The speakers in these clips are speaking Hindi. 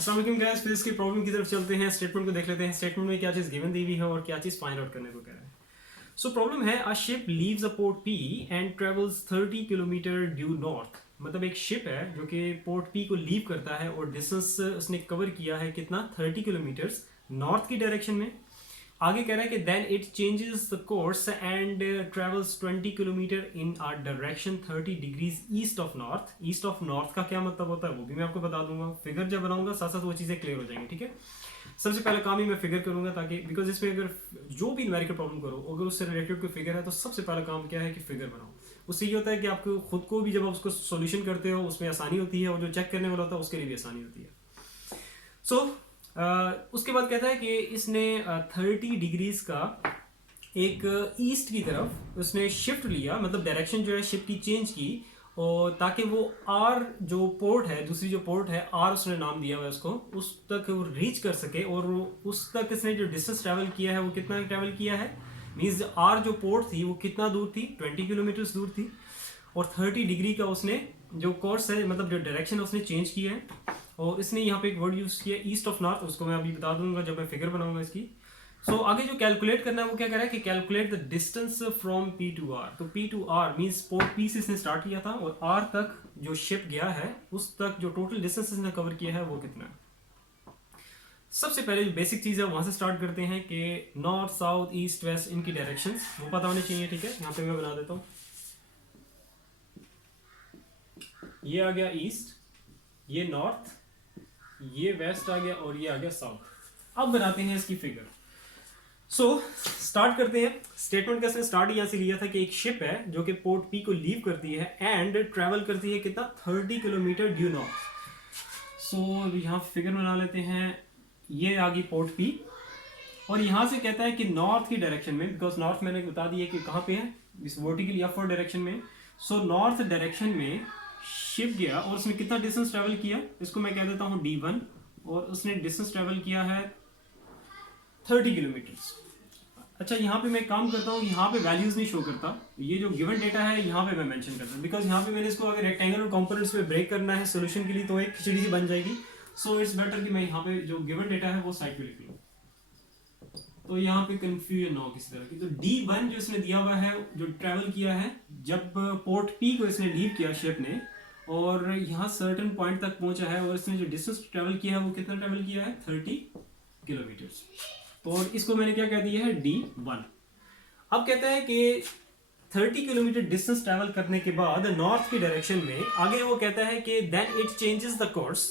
अस्सलाम वालेकुम गाइस, फिर इसकी प्रॉब्लम की तरफ चलते हैं। स्टेटमेंट को देख लेते हैं। स्टेटमेंट में क्या चीज़ गिवन दी हुई है और क्या चीज़ फाइंड आउट करने को कह रहा है। सो प्रॉब्लम है, a ship leaves a port P and travels 30 kilometre due north. मतलब एक शिप है जो कि पोर्ट पी को लीव करता है और डिस्टेंस उसने कवर किया है कितना, 30 किलोमीटर्स नॉर्थ की डायरेक्शन में। आगे कह रहा है कि then it changes the course and travels 20 kilometre in a direction 30 degrees east of north. East of north का क्या मतलब होता है वो भी मैं आपको बता दूंगा। फिगर जब बनाऊंगा साथ साथ वो चीज़ें क्लियर हो जाएंगी, ठीक है। सबसे पहले काम ही मैं फिगर करूंगा, ताकि बिकॉज इसमें अगर जो भी न्यूमेरिकल प्रॉब्लम करो अगर उससे रिलेटेड कोई फिगर है तो सबसे पहला काम क्या है कि फिगर बनाओ। उससे ये होता है कि आपको खुद को भी जब आप उसको सोल्यूशन करते हो उसमें आसानी होती है और जो चेक करने वाला होता है उसके लिए भी आसानी होती है। सो उसके बाद कहता है कि इसने 30 डिग्रीज का एक ईस्ट की तरफ उसने शिफ्ट लिया, मतलब डायरेक्शन जो है शिप की चेंज की, और ताकि वो आर जो पोर्ट है, दूसरी जो पोर्ट है आर उसने नाम दिया हुआ है उसको, उस तक वो रीच कर सके। और उस तक इसने जो डिस्टेंस ट्रैवल किया है वो कितना ट्रैवल किया है, मीन्स आर जो पोर्ट थी वो कितना दूर थी, 20 किलोमीटर्स दूर थी। और 30 डिग्री का उसने जो कोर्स है, मतलब जो डायरेक्शन है उसने चेंज किया है। और इसने यहाँ पे एक वर्ड यूज किया ईस्ट ऑफ नॉर्थ, उसको मैं अभी बता दूंगा जब मैं फिगर बनाऊंगा इसकी। आगे जो कैलकुलेट करना है वो क्या कर रहा है कि calculate the distance from P to R. तो P to R means port P से इसने स्टार्ट किया था और आर तक जो शिप गया है उस तक जो टोटल डिस्टेंस इसने कवर किया है वो कितना है। सबसे पहले जो बेसिक चीज़ है वहां से स्टार्ट करते हैं कि नॉर्थ साउथ ईस्ट वेस्ट इनकी डायरेक्शंस वो पता होने चाहिए, ठीक है। यहाँ पे मैं बना देता हूँ, ये आ गया ईस्ट, ये नॉर्थ, ये वेस्ट आ गया और ये आ गया साउथ। अब बनाते हैं इसकी फिगर। स्टार्ट करते हैं। स्टेटमेंट कैसे स्टार्ट यहाँ से लिया था कि एक शिप है जो कि पोर्ट पी को लीव करती है एंड ट्रेवल करती है कितना, 30 किलोमीटर ड्यू नॉर्थ। यहाँ फिगर बना लेते हैं। ये आ गई पोर्ट पी और यहाँ से कहता है कि नॉर्थ की डायरेक्शन में, बिकॉज नॉर्थ मैंने बता दिया कि कहाँ पे है, इस वर्टिकल या फॉर डायरेक्शन में। नॉर्थ डायरेक्शन में शिप गया और उसने कितना डिस्टेंस ट्रेवल किया, इसको मैं कह देता हूँ D1, और उसने डिस्टेंस ट्रेवल किया है 30 किलोमीटर्स। अच्छा, यहाँ पे मैं काम करता हूँ, यहाँ पे वैल्यूज नहीं शो करता, ये जो गिवन डेटा है यहाँ पे मैं मेंशन करता हूँ, बिकॉज यहाँ पे मैंने इसको अगर रेक्टेंगल और कंपोनेंट्स में ब्रेक करना है सोल्यूशन के लिए तो एक खिचड़ी सी बन जाएगी। इट्स बेटर कि मैं यहाँ पे जो गिवन डेटा है वो साइड पे लिख लूँ, तो यहाँ पे कंफ्यूजन ना हो किसी तरह की। तो D1 जो इसने दिया हुआ है, जो ट्रेवल किया है जब पोर्ट पी को इसने लीव किया शिप ने, और यहाँ सर्टेन पॉइंट तक पहुंचा है और इसने जो डिस्टेंस ट्रेवल किया है वो कितना ट्रेवल किया है, 30 किलोमीटर्स। तो और इसको मैंने क्या कह दिया है, D1। अब कहता है कि 30 किलोमीटर डिस्टेंस ट्रैवल करने के बाद नॉर्थ की डायरेक्शन में आगे वो कहता है कि then it changes the course.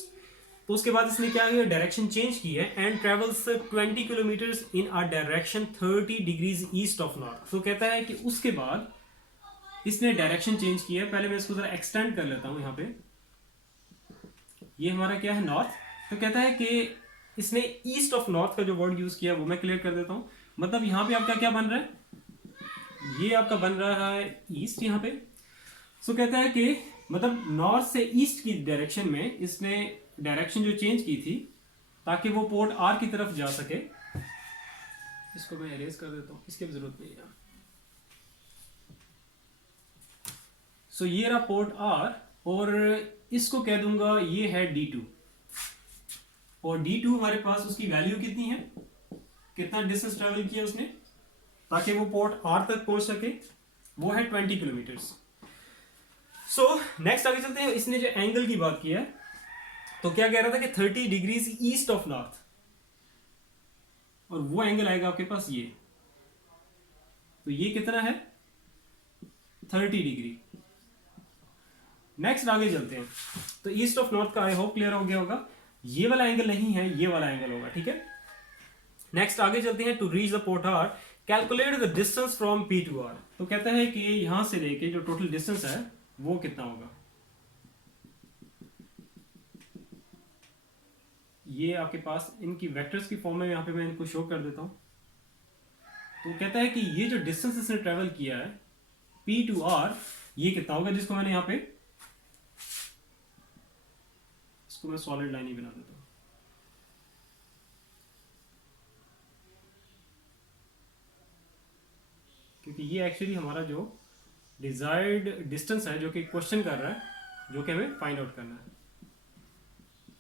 तो उसके बाद इसने क्या किया, डायरेक्शन चेंज की है and travels 20 kilometres in a direction 30 degrees east of north. तो कहता है कि उसके बाद इसने डायरेक्शन चेंज किया है। पहले मैं इसको जरा एक्सटेंड कर लेता हूं। यहाँ पे ये हमारा क्या है, नॉर्थ। तो कहता है कि इसने ईस्ट ऑफ नॉर्थ का जो वर्ड यूज किया वो मैं क्लियर कर देता हूं। मतलब यहाँ पे आपका क्या बन रहा है, ये आपका बन रहा है ईस्ट यहाँ पे। कहता है कि मतलब नॉर्थ से ईस्ट की डायरेक्शन में इसने डायरेक्शन जो चेंज की थी ताकि वो पोर्ट आर की तरफ जा सके। इसको मैं एरेज कर देता हूँ, इसकी जरूरत नहीं है। ये रहा पोर्ट आर और इसको कह दूंगा ये है D2, और D2 हमारे पास उसकी वैल्यू कितनी है, कितना डिस्टेंस ट्रेवल किया उसने ताकि वो पोर्ट आर तक पहुंच सके, वो है 20 किलोमीटर्स। नेक्स्ट आगे चलते हैं। इसने जो एंगल की बात की है तो क्या कह रहा था कि 30 डिग्रीज ईस्ट ऑफ नॉर्थ, और वो एंगल आएगा आपके पास ये, तो ये कितना है, 30 डिग्री। नेक्स्ट आगे चलते हैं। तो ईस्ट ऑफ नॉर्थ का आई होप क्लियर हो गया होगा, ये वाला एंगल नहीं है, ये वाला एंगल होगा, ठीक है। नेक्स्ट आगे चलते हैं। To reach the port R calculate the distance from P to R. तो कहता है कि यहां से लेके जो टोटल डिस्टेंस है वो कितना होगा। ये आपके पास इनकी वेक्टर्स की फॉर्म में यहाँ पे मैं इनको शो कर देता हूँ। तो कहता है कि ये जो डिस्टेंस इसने ट्रेवल किया है P टू R, ये कितना होगा, जिसको मैंने यहाँ पे, इसको मैं सॉलिड लाइन ही बना देता हूँ। क्योंकि ये एक्चुअली हमारा जो डिजायर्ड डिस्टेंस है जो कि क्वेश्चन कर रहा है, जो कि हमें फाइंड आउट करना है।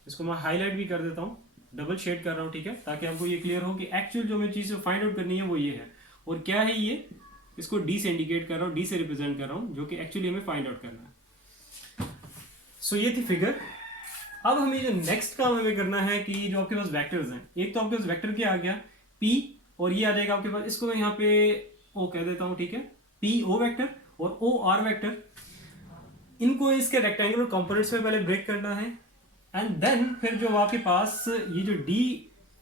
इसको मैं हाईलाइट भी कर देता हूँ, डबल शेड कर रहा हूँ, ठीक है, ताकि आपको ये क्लियर हो कि एक्चुअल जो मैं चीज़ फाइंड आउट करनी है वो ये है। और क्या है ये, इसको डी से इंडिकेट कर रहा हूँ, डी से रिप्रेजेंट कर रहा हूँ, जो कि एक्चुअली हमें फाइंड आउट करना है। सो ये थी फिगर। अब हमें जो नेक्स्ट काम हमें करना है कि जो आपके पास वेक्टर्स हैं, एक तो आपके पास वेक्टर क्या आ गया P, और ये आ जाएगा आपके पास, इसको मैं यहाँ पे O कह देता हूँ, ठीक है, PO वेक्टर और OR वेक्टर। इनको इसके रेक्टेंगुलर कंपोनेंट्स में पहले ब्रेक करना है, एंड देन फिर जो आपके पास ये जो D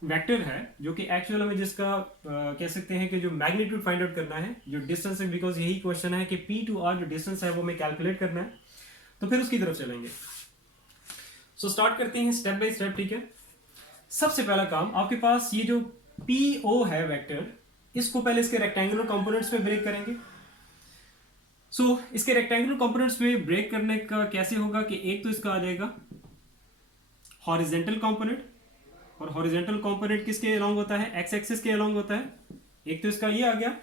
वेक्टर है, जो कि एक्चुअल में जिसका कह सकते हैं कि जो मैग्नीट्यूड फाइंड आउट करना है, जो डिस्टेंस है, बिकॉज यही क्वेश्चन है कि P to R जो डिस्टेंस है वो हमें कैलकुलेट करना है, तो फिर उसकी तरफ चलेंगे। सो स्टार्ट करते हैं स्टेप बाय स्टेप, ठीक है। सबसे पहला काम आपके पास ये जो PO है वेक्टर, इसको पहले इसके रेक्टेंगुलर कंपोनेंट्स में ब्रेक करेंगे। सो इसके रेक्टेंगुलर कंपोनेंट्स में ब्रेक करने का कैसे होगा कि एक तो इसका आ जाएगा हॉरिजेंटल कंपोनेंट, और हॉरिजेंटल कंपोनेंट किसके अलोंग होता है, एक्स एक्सिस के अलोंग होता है। एक तो इसका ये आ गया,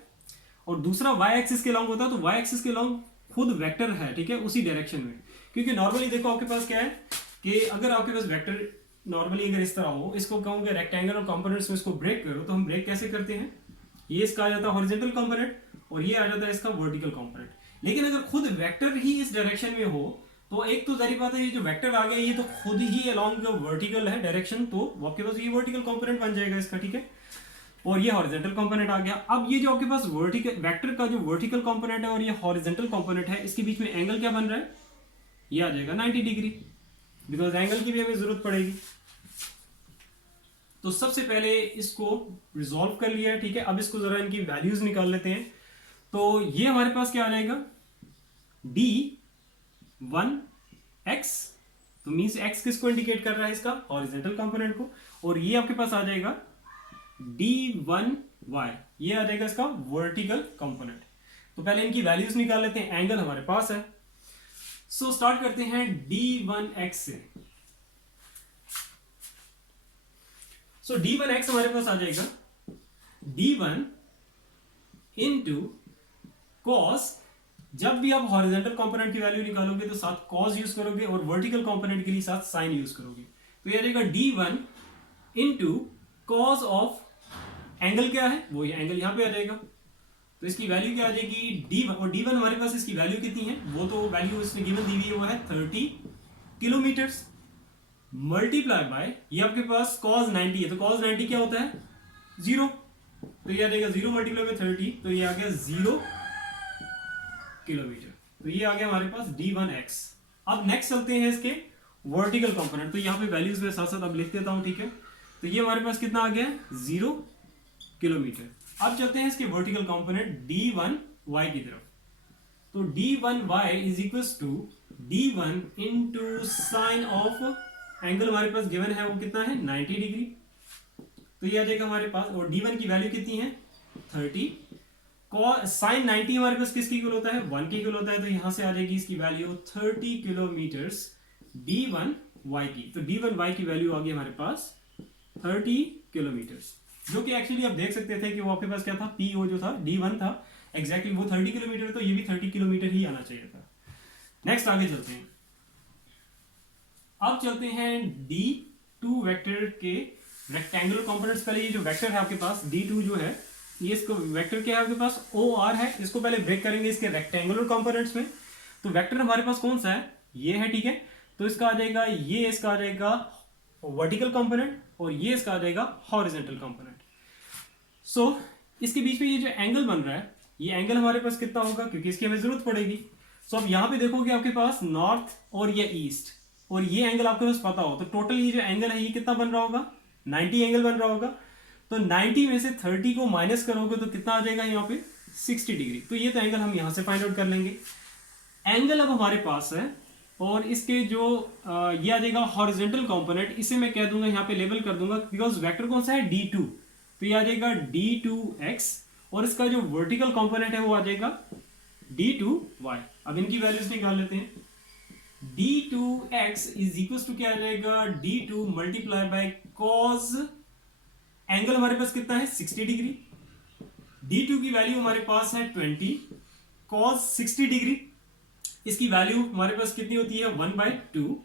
और दूसरा वाई एक्सिस के अलोंग होता है, तो वाई एक्सिस के अलोंग खुद वेक्टर है, ठीक है, उसी डायरेक्शन में। क्योंकि नॉर्मली देखो आपके पास क्या है कि अगर आपके पास वेक्टर नॉर्मली अगर इस तरह हो, इसको कहूँगे रेक्टेंगल और कंपोनेंट्स में इसको ब्रेक करो, तो हम ब्रेक कैसे करते हैं, ये इसका आ जाता है हॉरिजेंटल कंपोनेंट और ये आ जाता है इसका वर्टिकल कंपोनेंट। लेकिन अगर खुद वेक्टर ही इस डायरेक्शन में हो, तो एक तो जारी बात है ये जो वेक्टर आ गया ये तो खुद ही अलोंग वर्टिकल है डायरेक्शन, तो आपके पास ये वर्टिकल कंपोनेंट बन जाएगा इसका, ठीक है, और ये हॉरिजेंटल कंपोनेंट आ गया। अब ये जो आपके पास वर्टिकल वेक्टर का जो वर्टिकल कंपोनेंट है और ये हॉरिजेंटल कंपोनेंट है, इसके बीच में एंगल क्या बन रहा है, ये आ जाएगा 90 डिग्री, बिकॉज एंगल की भी हमें जरूरत पड़ेगी। तो सबसे पहले इसको रिजॉल्व कर लिया है, ठीक है। अब इसको जरा इनकी वैल्यूज निकाल लेते हैं। तो ये हमारे पास क्या आ जाएगा, d1x, तो मींस x किसको इंडिकेट कर रहा है, इसका हॉरिजेंटल कंपोनेंट को, और ये आपके पास आ जाएगा d1y, ये आ जाएगा इसका वर्टिकल कंपोनेंट। तो पहले इनकी वैल्यूज निकाल लेते हैं, एंगल हमारे पास है। सो स्टार्ट करते हैं d1x से। सो d1x हमारे पास आ जाएगा d1 इंटू कॉस, जब भी आप हॉरिजेंटल कंपोनेंट की वैल्यू निकालोगे तो साथ कॉस यूज करोगे और वर्टिकल कंपोनेंट के लिए साथ साइन यूज करोगे, तो ये आ जाएगा d1 into cos of, angle क्या है वो, ये एंगल यहां पे आ जाएगा, तो इसकी वैल्यू क्या आ जाएगी d1, और d1 हमारे पास इसकी वैल्यू कितनी है, वो तो वैल्यू इसने गिवन दी हुई है, वो है 30 किलोमीटर्स, मल्टीप्लाई बाय ये आपके पास cos 90 है, तो cos 90 क्या होता है 0, तो ये आ जाएगा 0 मल्टीप्लाई बाय 30, तो ये आ गया 0 किलोमीटर। तो ये आ गया हमारे पास d1x। अब नेक्स्ट चलते हैं इसके वर्टिकल कंपोनेंट, तो यहाँ पे वैल्यूज में साथ साथ अब लिख देता हूँ, ठीक है। तो ये हमारे पास कितना आ गया 0 किलोमीटर। अब चलते हैं इसके वर्टिकल कंपोनेंट d1y की तरफ। तो d1y is equal to d1 into sine of, angle हमारे पास गिवन है वो कितना है 90 डिग्री, तो ये आ जाएगा हमारे पास, और d1 की वैल्यू कितनी है 30, साइन 90 हमारे पास किसकी इक्वल होता है 1 के इक्वल होता है, तो यहां से आ जाएगी इसकी वैल्यू 30 किलोमीटर्स d1y की। तो d1y की वैल्यू आ गई हमारे पास 30 किलोमीटर्स, जो कि एक्चुअली आप देख सकते थे कि वो आपके पास क्या था, PO जो था d1 था एग्जैक्टली वो 30 किलोमीटर, तो ये भी 30 किलोमीटर ही आना चाहिए था। नेक्स्ट आगे चलते हैं। अब चलते हैं d2 वेक्टर के रेक्टेंगुलर कंपोनेंट्स। पहले ये जो वेक्टर है आपके पास d2 जो है, ये इसको वेक्टर क्या है आपके पास OR है, इसको पहले ब्रेक करेंगे इसके रेक्टेंगुलर कंपोनेंट्स में। तो वेक्टर हमारे पास कौन सा है, ये है, ठीक है, तो इसका आ जाएगा, ये इसका आ जाएगा वर्टिकल कंपोनेंट और ये इसका आ जाएगा हॉरिजेंटल कंपोनेंट। सो इसके बीच में ये जो एंगल बन रहा है, ये एंगल हमारे पास कितना होगा, क्योंकि इसकी हमें जरूरत पड़ेगी। सो अब यहाँ पे देखोगे आपके पास नॉर्थ और ये ईस्ट, और ये एंगल आपके पास पता हो, तो टोटल ये जो एंगल है ये कितना बन रहा होगा 90 एंगल बन रहा होगा। तो 90 में से 30 को माइनस करोगे तो कितना आ जाएगा यहाँ पे 60 डिग्री। तो ये तो एंगल हम यहाँ से फाइंड आउट कर लेंगे। एंगल अब हमारे पास है, और इसके जो ये आ जाएगा हॉरिजेंटल कंपोनेंट, इसे मैं कह दूंगा यहाँ पे लेबल कर दूंगा, बिकॉज वेक्टर कौन सा है d2, तो ये आ जाएगा d2x, और इसका जो वर्टिकल कंपोनेंट है वो आ जाएगा d2y। अब इनकी वैल्यूज निकाल लेते हैं। d2x इज इक्वल टू क्या आ जाएगा d2 multiply by cos, angle हमारे पास कितना है 60 डिग्री, d2 की वैल्यू हमारे पास है 20, cos 60 डिग्री, इसकी वैल्यू हमारे पास कितनी होती है 1/2,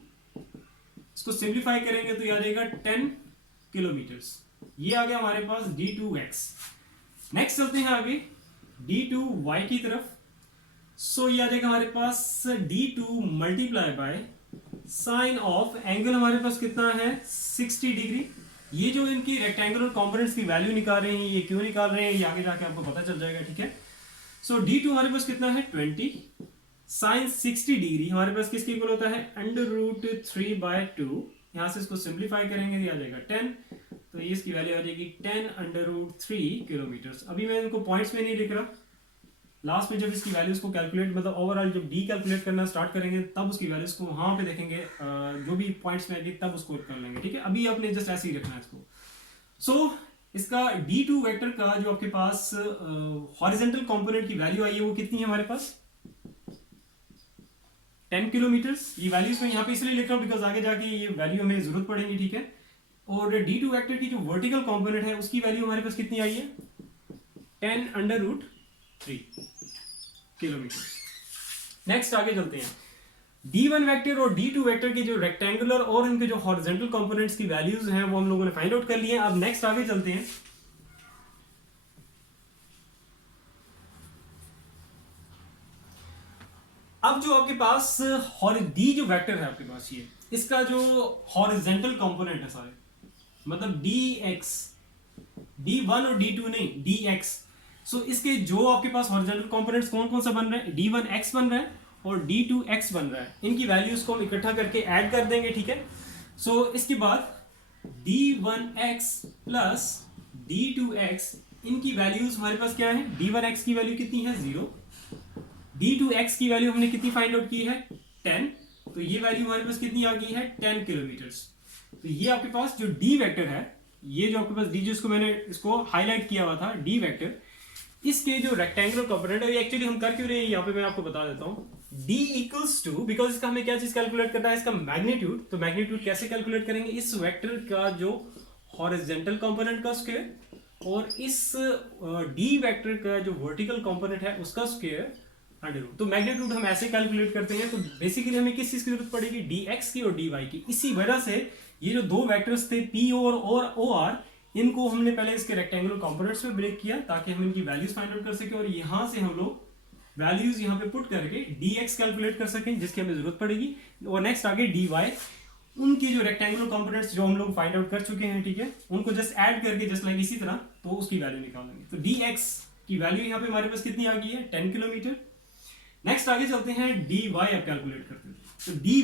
इसको सिंप्लीफाई करेंगे तो ये आ जाएगा 10 किलोमीटर्स। ये आ गया हमारे पास d2x। नेक्स्ट चलते हैं आगे d2y की तरफ। सो ये आ जाएगा हमारे पास d2 multiply by sine of angle हमारे पास कितना है 60 डिग्री। ये जो इनकी रेक्टेंगुलर कंपोनेंट्स की वैल्यू निकाल रहे हैं, ये क्यों निकाल रहे हैं ये आगे जाके आपको पता चल जाएगा, ठीक है। सो d2 हमारे पास कितना है 20 साइन 60 डिग्री हमारे पास किसके इक्वल होता है √3/2। यहां से इसको सिंप्लीफाई करेंगे तो आ जाएगा 10, तो ये इसकी वैल्यू आ जाएगी 10√3 किलोमीटर। अभी मैं इनको पॉइंट्स में नहीं लिख रहा, लास्ट में जब इसकी वैल्यूज को कैलकुलेट मतलब ओवरऑल जब डी कैलकुलेट करना स्टार्ट करेंगे तब उसकी वैल्यूज को वहां पे देखेंगे, जो भी पॉइंट्स में आएगी तब उसको कर लेंगे, ठीक है। अभी आपने जस्ट ऐसे ही रखना है इसको। सो इसका d2 वेक्टर का जो आपके पास हॉरिजॉन्टल कंपोनेंट की वैल्यू आई है वो कितनी है हमारे पास 10 किलोमीटर्स। ये वैल्यूज मैं यहाँ पे इसलिए लिख रहा हूँ बिकॉज आगे जाके ये वैल्यू हमें जरूरत पड़ेगी, ठीक है। और d2 वेक्टर की जो वर्टिकल कंपोनेंट है उसकी वैल्यू हमारे पास कितनी आई है 10√3 किलोमीटर। नेक्स्ट आगे चलते हैं d1 वेक्टर और d2 वेक्टर की जो रेक्टेंगुलर और इनके जो हॉरिजॉन्टल कंपोनेंट्स की वैल्यूज हैं वो हम लोगों ने फाइंड आउट कर लिए हैं। अब नेक्स्ट आगे चलते हैं। अब जो आपके पास d जो वेक्टर है आपके पास ये इसका जो हॉरिजॉन्टल कंपोनेंट है सारे मतलब dx d1 और d2 नहीं dx। सो इसके जो आपके पास हॉरिजॉन्टल कंपोनेंट्स कौन कौन सा बन रहा है d1x बन रहा है और d2x बन रहा है। इनकी वैल्यूज को हम इकट्ठा करके ऐड कर देंगे, ठीक है। सो इसके बाद d1x प्लस d2x इनकी वैल्यूज हमारे पास क्या है d1x की वैल्यू कितनी है 0, d2x की वैल्यू हमने कितनी फाइंड आउट की है 10, तो ये वैल्यू हमारे पास कितनी आ गई है 10 किलोमीटर्स। तो ये आपके पास जो d वेक्टर है, ये जो आपके पास d जिसको मैंने इसको हाईलाइट किया हुआ था d वेक्टर, इसके जो रेक्टेंगुलर कंपोनेंट है एक्चुअली हम कर क्यों रहे हैं यहाँ पे मैं आपको बता देता हूँ। d इक्वल्स टू बिकॉज इसका हमें क्या चीज कैलकुलेट करना है इसका मैग्नीट्यूड। तो मैग्नीट्यूड कैसे कैलकुलेट करेंगे इस वेक्टर का जो हॉरिजॉन्टल कंपोनेंट का स्क्वायर और इस d वेक्टर का जो वर्टिकल कंपोनेंट है उसका स्क्वायर अंडर रूट। तो मैग्नीट्यूड हम ऐसे कैलकुलेट करते हैं। तो बेसिकली हमें किस चीज की जरूरत पड़ेगी dx की और dy की। इसी वजह से ये जो दो वेक्टर्स थे p और or इनको हमने पहले इसके रेक्टेंगुलर कंपोनेंट्स में ब्रेक किया ताकि हम इनकी वैल्यूज फाइंड आउट कर सके और यहां से हम लोग वैल्यूज यहां पे पुट करके dx कैलकुलेट कर सकें जिसकी हमें जरूरत पड़ेगी। और नेक्स्ट आगे dy उनकी जो रेक्टेंगुलर कंपोनेंट्स जो हम लोग फाइंड आउट कर चुके हैं, ठीक है, उनको जस्ट ऐड करके जस्ट लाइक इसी तरह तो उसकी वैल्यू निकालेंगे। तो dx की वैल्यू यहाँ पे हमारे पास कितनी आ गई है 10 किलोमीटर। नेक्स्ट आगे चलते हैं dy अब कैलकुलेट करते हैं। तो dy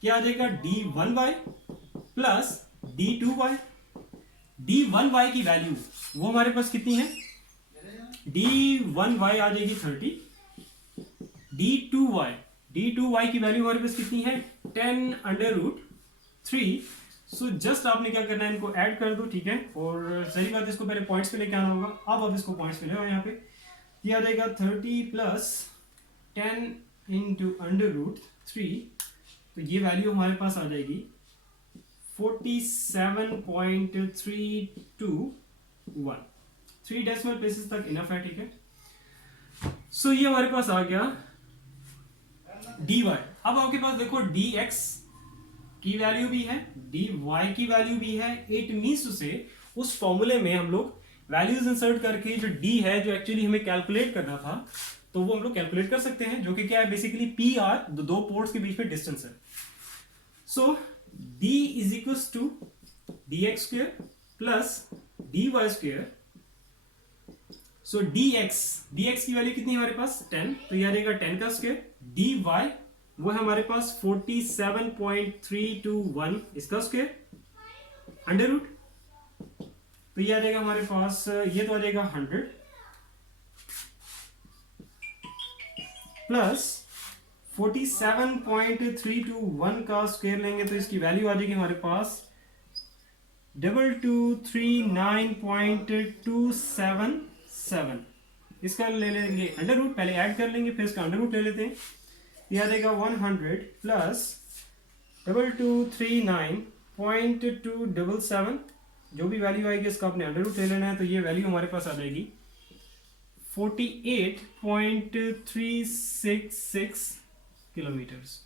क्या आ जाएगा d1y प्लस d2y। d1y की वैल्यू वो हमारे पास कितनी है d1y आ जाएगी 30, d2y की वैल्यू हमारे पास कितनी है 10√3। सो जस्ट आपने क्या करना है इनको ऐड कर दो, ठीक है। और सही बात है इसको पहले पॉइंट्स पे लेके आना होगा। अब इसको पॉइंट्स पे ले आओ यहाँ पे। ये आ जाएगा 30 प्लस 10 इंटू √3, तो ये वैल्यू हमारे पास आ जाएगी 47.321। 3 डेसिमल प्लेसेस तक इनफ है, ठीक है। सो ये हमारे पास आ गया dy। अब आपके पास देखो dx की वैल्यू भी है dy की वैल्यू भी है। इट मींस टू से उस फॉर्मूले में हम लोग वैल्यूज इंसर्ट करके जो d है जो एक्चुअली हमें कैलकुलेट करना था तो वो हम लोग कैलकुलेट कर सकते हैं, जो कि क्या है बेसिकली PR दो पोर्ट्स के बीच में डिस्टेंस है। So d is equal to dx square plus dy square. So dx की वैल्यू कितनी है हमारे पास 10, तो ये आ जाएगा 10 का स्क्वायर। dy वो है हमारे पास 47.321 इसका स्क्वायर अंडर रूट, तो ये आ जाएगा हमारे पास ये तो आ जाएगा 100 प्लस 47.321 का स्क्वायर लेंगे तो इसकी वैल्यू आ जाएगी हमारे पास 2239.277। इसका ले लेंगे अंडर रूट, पहले ऐड कर लेंगे फिर इसका अंडर रूट ले लेते हैं। ये आ जाएगा 100 प्लस 2239.277, जो भी वैल्यू आएगी इसका आपने अंडर रूट ले लेना है। तो ये वैल्यू हमारे पास आ जाएगी 48.366 किलोमीटर्स।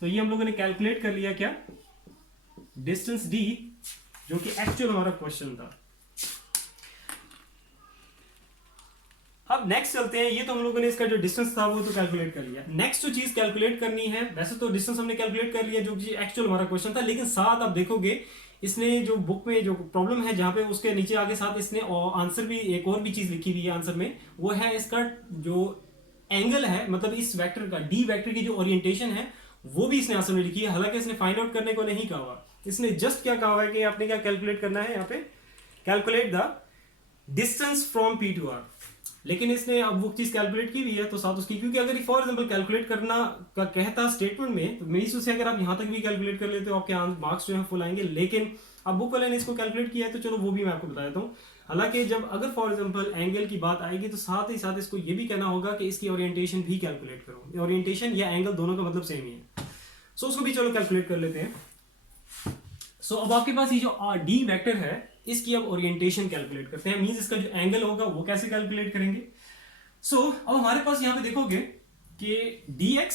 तो ये हम लोगों ने कैलकुलेट कर लिया क्या डिस्टेंस डी, जो कि एक्चुअल हमारा क्वेश्चन था। अब नेक्स्ट चलते हैं। ये तो हम लोगों ने इसका जो डिस्टेंस था वो तो कैलकुलेट कर लिया। नेक्स्ट जो चीज कैलकुलेट करनी है, वैसे तो डिस्टेंस हमने कैलकुलेट कर लिया जो कि एक्चुअल हमारा क्वेश्चन था, लेकिन साथ आप देखोगे इसने जो बुक में जो प्रॉब्लम है जहां पे उसके नीचे आगे साथ इसने आंसर भी एक और भी चीज लिखी हुई है आंसर में, वो है इसका जो एंगल है, मतलब इस वेक्टर का डी वेक्टर की जो ओरिएंटेशन है वो भी इसने आंसर में लिखी है। हालांकि इसने फाइंड आउट करने को नहीं कहा हुआ, इसने जस्ट क्या कहा हुआ है कि आपने क्या कैलकुलेट करना है यहाँ पे, calculate the distance from P to R. लेकिन इसने अब वो चीज कैलकुलेट की हुई है तो साथ उसकी, क्योंकि अगर फॉर एग्जांपल कैलकुलेट करना का कहता स्टेटमेंट में तो मेरी सोच से अगर आप यहां तक भी कैलकुलेट कर लेते हो आपके मार्क्स जो है फुल आएंगे, लेकिन अब बुक वाले ने इसको कैलकुलेट किया है तो चलो वो भी मैं आपको बता देता हूँ। हालांकि जब अगर फॉर एग्जांपल एंगल की बात आएगी तो साथ ही साथ इसको ये भी कहना होगा कि इसकी ओरिएंटेशन भी कैलकुलेट करो। ओरिएंटेशन या एंगल दोनों का मतलब सेम ही है, सो उसको भी चलो कैलकुलेट कर लेते हैं। सो अब आपके पास ये जो डी वेक्टर है इसकी अब ओरिएंटेशन कैलकुलेट करते हैं, मींस इसका जो एंगल होगा वो कैसे कैलकुलेट करेंगे। सो अब हमारे पास यहां पे देखोगे कि dx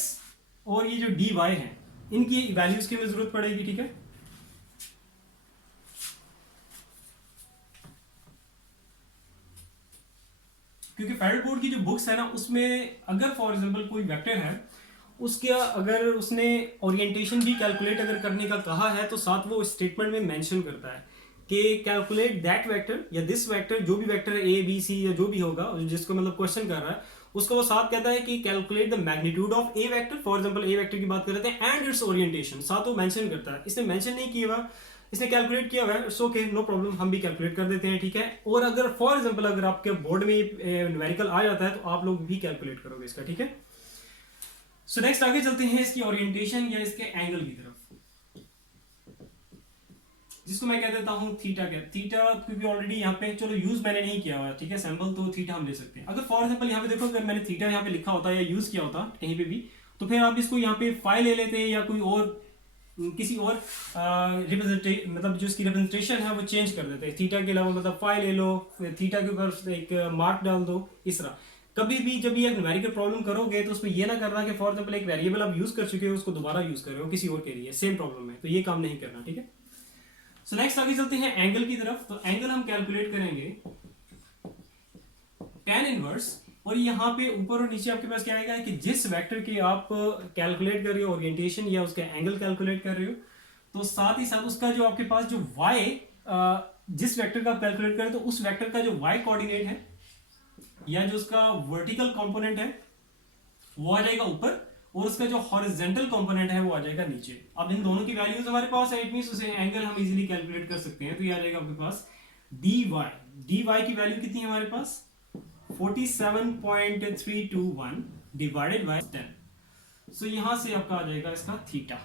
और ये जो dy है इनकी वैल्यूज की हमें जरूरत पड़ेगी, ठीक है। क्योंकि फेडरल बोर्ड की जो बुक्स है ना उसमें अगर फॉर एग्जांपल कोई वेक्टर है उसके अगर उसने ओरिएंटेशन भी कैलकुलेट अगर करने का कहा है तो साथ वो स्टेटमेंट में मेंशन करता है कि कैलकुलेट दैट वेक्टर या दिस वेक्टर, जो भी वेक्टर है ए बी सी या जो भी होगा जिसको मतलब क्वेश्चन कर रहा है उसको वो साथ कहता है कि calculate the magnitude of A vector. For example A vector की बात कर रहे हैं एंड इट्स ओरिएंटेशन, साथ वो मेंशन करता है। इसने मेंशन नहीं किया हुआ, इसने कैलकुलेट किया हुआ है, सो ओके नो प्रॉब्लम, हम भी कैलकुलेट कर देते हैं, ठीक है। और अगर फॉर एग्जांपल अगर आपके बोर्ड में न्यूमेरिकल आ जाता है तो आप लोग भी कैलकुलेट करोगे इसका, ठीक है। सो नेक्स्ट आगे चलते हैं इसकी ओरिएंटेशन या इसके एंगल की तरफ, जिसको मैं कह देता हूं थीटा। थीटा क्योंकि ऑलरेडी यहाँ पे चलो यूज मैंने नहीं किया हुआ, ठीक है, सैंपल तो थीटा हम ले सकते हैं। अगर फॉर एग्जांपल यहाँ पे देखो अगर मैंने थीटा यहाँ पे लिखा होता या यूज किया होता कहीं पे भी तो फिर आप इसको यहाँ पे फाई ले लेते या कोई और किसी और मतलब जो इसकी रिप्रेजेंटेशन है वो चेंज कर देते हैं। थीटा के अलावा मतलब फाई ले लो, थीटा के ऊपर एक मार्क डाल दो, इस तरह। कभी भी जब ये एक न्यूमेरिकल प्रॉब्लम करोगे तो उसमें ये ना करना कि फॉर एग्जांपल एक वेरिएबल आप यूज कर चुके हो उसको दोबारा यूज कर रहे हो किसी और के लिए सेम प्रॉब्लम में, तो ये काम नहीं करना, ठीक है। सो नेक्स्ट आगे चलते हैं एंगल की तरफ। तो एंगल हम कैलकुलेट करेंगे tan इनवर्स, और यहाँ पे ऊपर और नीचे आपके पास क्या आएगा कि जिस वेक्टर के आप कैलकुलेट कर रहे हो ओरिएंटेशन या उसका एंगल कैलकुलेट कर रहे हो तो साथ ही साथ उसका जो आपके पास जो y जिस वेक्टर का आप कैलकुलेट करें तो उस वेक्टर का जो y कोऑर्डिनेट है या जो उसका वर्टिकल कंपोनेंट है वो आ जाएगा ऊपर और उसका जो हॉरिजॉन्टल कंपोनेंट है वो आ जाएगा नीचे। अब इन दोनों की वैल्यूज हमारे पास है, इट मींस उसे एंगल हम इजीली कैलकुलेट कर सकते हैं। तो ये आ जाएगा आपके पास dy की वैल्यू कितनी है हमारे पास 47.321 डिवाइडेड बाय 10। सो यहां से आपका आ जाएगा इसका थीटा।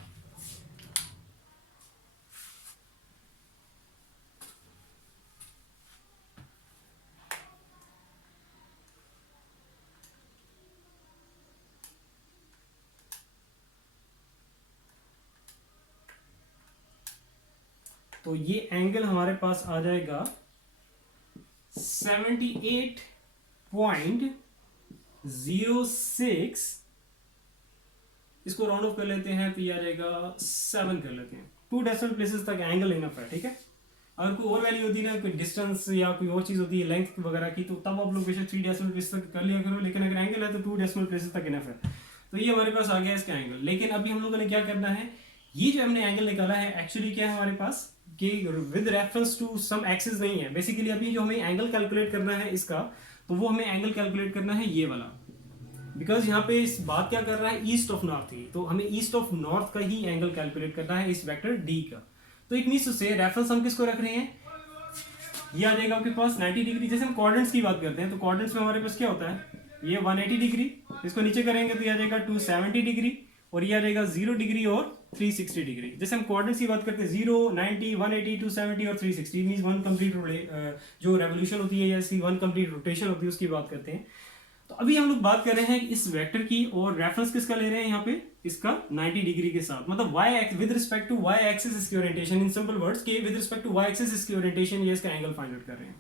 तो ये एंगल हमारे पास आ जाएगा 78.06, इसको राउंड ऑफ कर लेते हैं तो ये आ जाएगा 7 कर लेते हैं। 2 डेसिमल प्लेसेस तक एंगल इनफ है, ठीक है। अगर कोई और वैल्यू होती है ना, कोई डिस्टेंस या कोई और चीज होती है लेंथ वगैरह की, तो तब आप लोग बेशक 3 डेसिमल प्लेस तक कर लिया करो, लेकिन अगर एंगल है तो 2 डेसिमल प्लेसेस तक इनफ है। तो ये हमारे पास आ गया इसका एंगल। लेकिन अभी हम लोगों ने क्या करना है, ये जो हमने एंगल निकाला है एक्चुअली क्या है हमारे पास कि with reference to some axis नहीं है। बेसिकली अभी जो हमें एंगल कैलकुलेट करना है इसका, तो वो हमें एंगल कैलकुलेट करना है ये वाला, बिकॉज यहाँ पे इस बात क्या कर रहा है ईस्ट ऑफ नॉर्थ की, तो हमें ईस्ट ऑफ नॉर्थ का ही एंगल कैलकुलेट करना है इस वेक्टर डी का। तो इट मींस से रेफरेंस हम किसको रख रहे हैं, ये आ जाएगा आपके पास 90 डिग्री। जैसे हम कोऑर्डिनेट्स की बात करते हैं तो कोऑर्डिनेट्स में हमारे पास क्या होता है, ये 180 डिग्री, इसको नीचे करेंगे तो ये आ जाएगा 270 डिग्री, और ये आ जाएगा 0 डिग्री और 360 डिग्री। जैसे हम कोऑर्डिनेट्स की बात करते हैं 0, 90, 180, 270 और 360 मींस वन कंप्लीट जो रेवोल्यूशन होती है या इसकी वन कंप्लीट रोटेशन होती है उसकी बात करते हैं। तो अभी हम लोग बात कर रहे हैं इस वेक्टर की, और रेफरेंस किसका ले रहे हैं यहाँ पे, इसका 90 डिग्री के साथ, मतलब y with respect to y axis इसकी ओरिएंटेशन, इन सिंपल वर्ड्स के with respect to y axis इसकी ओरिएंटेशन ये इसका एंगल फाइंड आउट कर रहे हैं।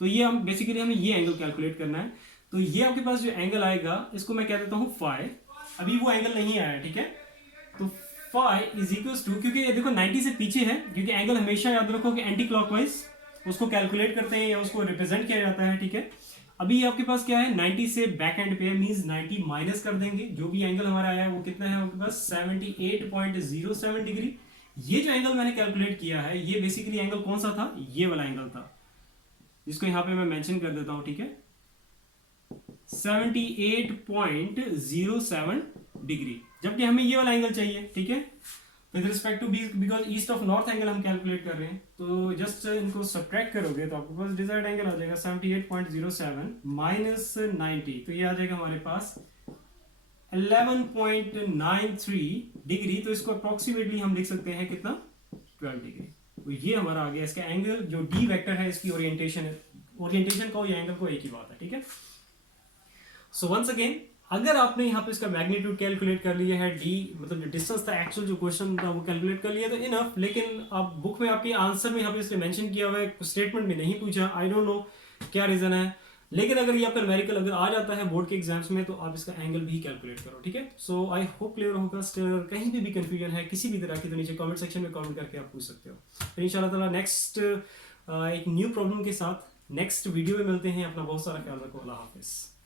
तो ये हम बेसिकली हमें ये एंगल कैलकुलेट करना है। तो ये आपके पास जो एंगल आएगा इसको मैं कह देता हूँ फाई। अभी वो एंगल नहीं आया, ठीक है, तो फाई इज इक्वल्स टू, क्योंकि ये देखो 90 से पीछे है, क्योंकि एंगल हमेशा याद रखो कि एंटी क्लॉकवाइज उसको कैलकुलेट करते हैं या उसको रिप्रेजेंट किया जाता है, ठीक है। अभी आपके पास क्या है, 90 से बैक एंड पे, मींस 90 माइनस कर देंगे, जो भी एंगल हमारा आया है वो कितना है आपके पास 78.07 डिग्री। ये जो एंगल मैंने कैलकुलेट किया है ये बेसिकली एंगल कौन सा था, ये वाला एंगल था, जिसको यहां पे मैं मेंशन कर देता हूं, ठीक है, 78.07 डिग्री, जबकि हमें ये वाला एंगल चाहिए, ठीक है, with respect to B, because east of north angle हम कैलकुलेट कर रहे हैं। तो जस्ट इनको सब्ट्रैक्ट करोगे तो आपके पास डिजायर्ड एंगल आ जाएगा 78.07 माइनस 90, तो ये आ जाएगा हमारे पास 11.93 डिग्री। तो इसको अप्रोक्सीमेटली हम लिख सकते हैं कितना, 12 डिग्री। तो ये हमारा आ गया इसका एंगल, जो डी वेक्टर है इसकी ओरिएंटेशन है, ओरिएंटेशन का या एंगल को एक ही बात है, ठीक है। सो वंस अगेन, अगर आपने यहाँ पे इसका मैग्नीट्यूड कैलकुलेट कर लिया है, डी मतलब जो डिस्टेंस था एक्चुअल जो क्वेश्चन था वो कैलकुलेट कर लिया तो इनफ, लेकिन आप बुक में आपके आंसर में यहाँ पे इसने मेंशन किया हुआ है, स्टेटमेंट में नहीं पूछा, आई डोंट नो क्या रीजन है, लेकिन अगर ये आपका न्यूमेरिकल अगर आ जाता है बोर्ड के एग्जाम्स में तो आप इसका एंगल भी कैलकुलेट करो, ठीक है। सो आई होप क्लियर होगा। स्टिल कहीं भी कंफ्यूजन है किसी भी तरह की तो नीचे कमेंट सेक्शन में कमेंट करके आप पूछ सकते हो। तो इंशाल्लाह ताला नेक्स्ट एक न्यू प्रॉब्लम के साथ नेक्स्ट वीडियो में मिलते हैं। अपना बहुत सारा ख्याल रखो। अल्लाह हाफिज़।